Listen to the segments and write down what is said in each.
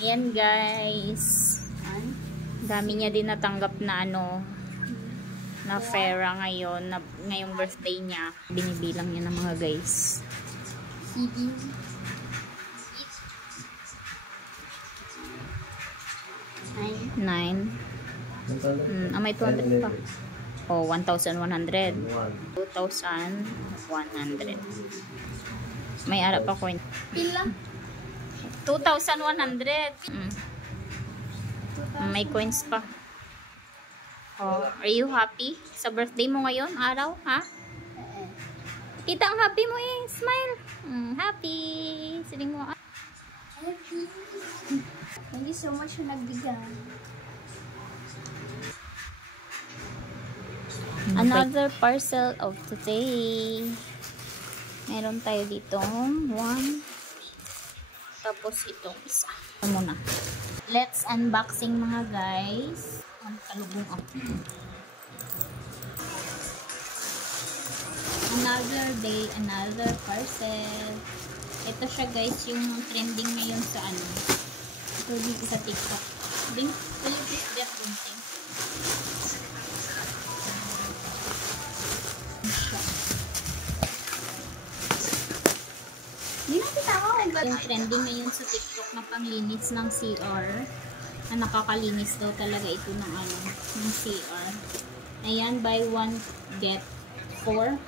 Ayan guys. Dami niya din natanggap na na pera ngayon, ngayong birthday niya. Binibilang niya ng mga guys. Nine. May 200 pa. 1,100. 2,100. May ara pa coin. Pila? 2,100. May coins pa. Are you happy sa birthday mo ngayon, araw, ha? Kita ang happy mo eh. Smile. Happy. Siling mo. Happy. Thank you so much for nagbigay. Another parcel of today. Meron tayo dito. 1. Tapos itong isa. Ito muna. Let's unboxing mga guys. Ang kalubong ako. Another day, another parcel. Ito siya guys, yung trending ngayon sa ito dito sa TikTok. Will you please get something? Yung trending ngayon sa TikTok na panglinis ng CR. Na nakakalinis daw talaga ito ng ng CR. Ayan, buy one get 4.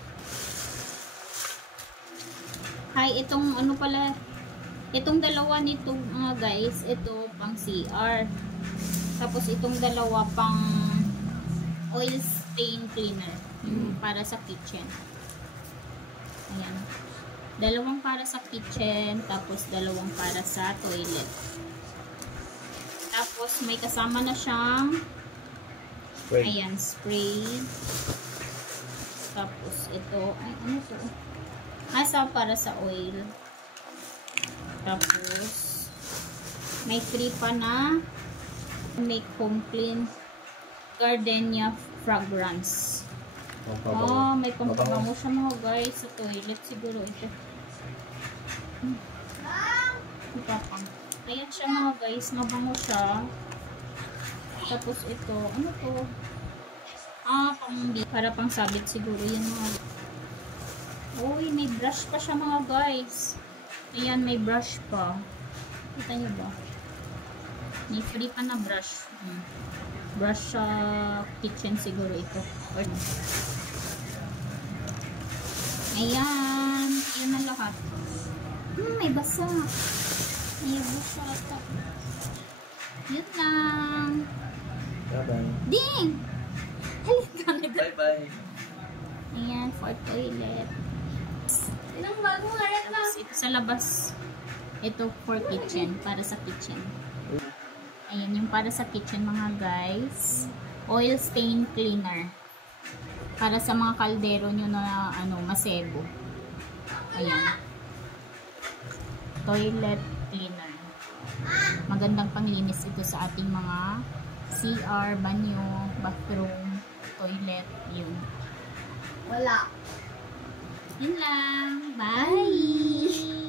Hi, itong pala, itong dalawa nito mga guys, ito pang CR. Tapos itong dalawa pang oil stain cleaner, yung para sa kitchen. Ayan. Dalawang para sa kitchen, tapos dalawang para sa toilet. Tapos may kasama na siyang spray. Ayan, spray. Tapos ito, ay ano to? Asa para sa oil. Tapos may free pa na make home clean gardenia fragrance. May pampabango siya mga guys sa toilet siguro ito. Ayan siya mga guys, mabango siya. Tapos ito, ano to? Para pang sabit siguro yan mga. Uy, may brush pa siya mga guys. Ayan, may brush pa. Kita niyo ba? May free pa na brush. Brush sa kitchen siguro ito. Ayan. Ayan na lahat. May basa. May basa ito. Yun lang. Bye-bye. Ding! Bye-bye. Ayan, for toilet. Ilang bago nga rin ba? Ito sa labas. Ito for kitchen. Para sa kitchen. Ayan, yung para sa kitchen mga guys. Oil stain cleaner. Para sa mga kaldero nyo na masebo. Ayan. Toilet cleaner. Magandang panglinis ito sa ating mga CR, banyo, bathroom, toilet, yun. Wala. Yun lang. Bye!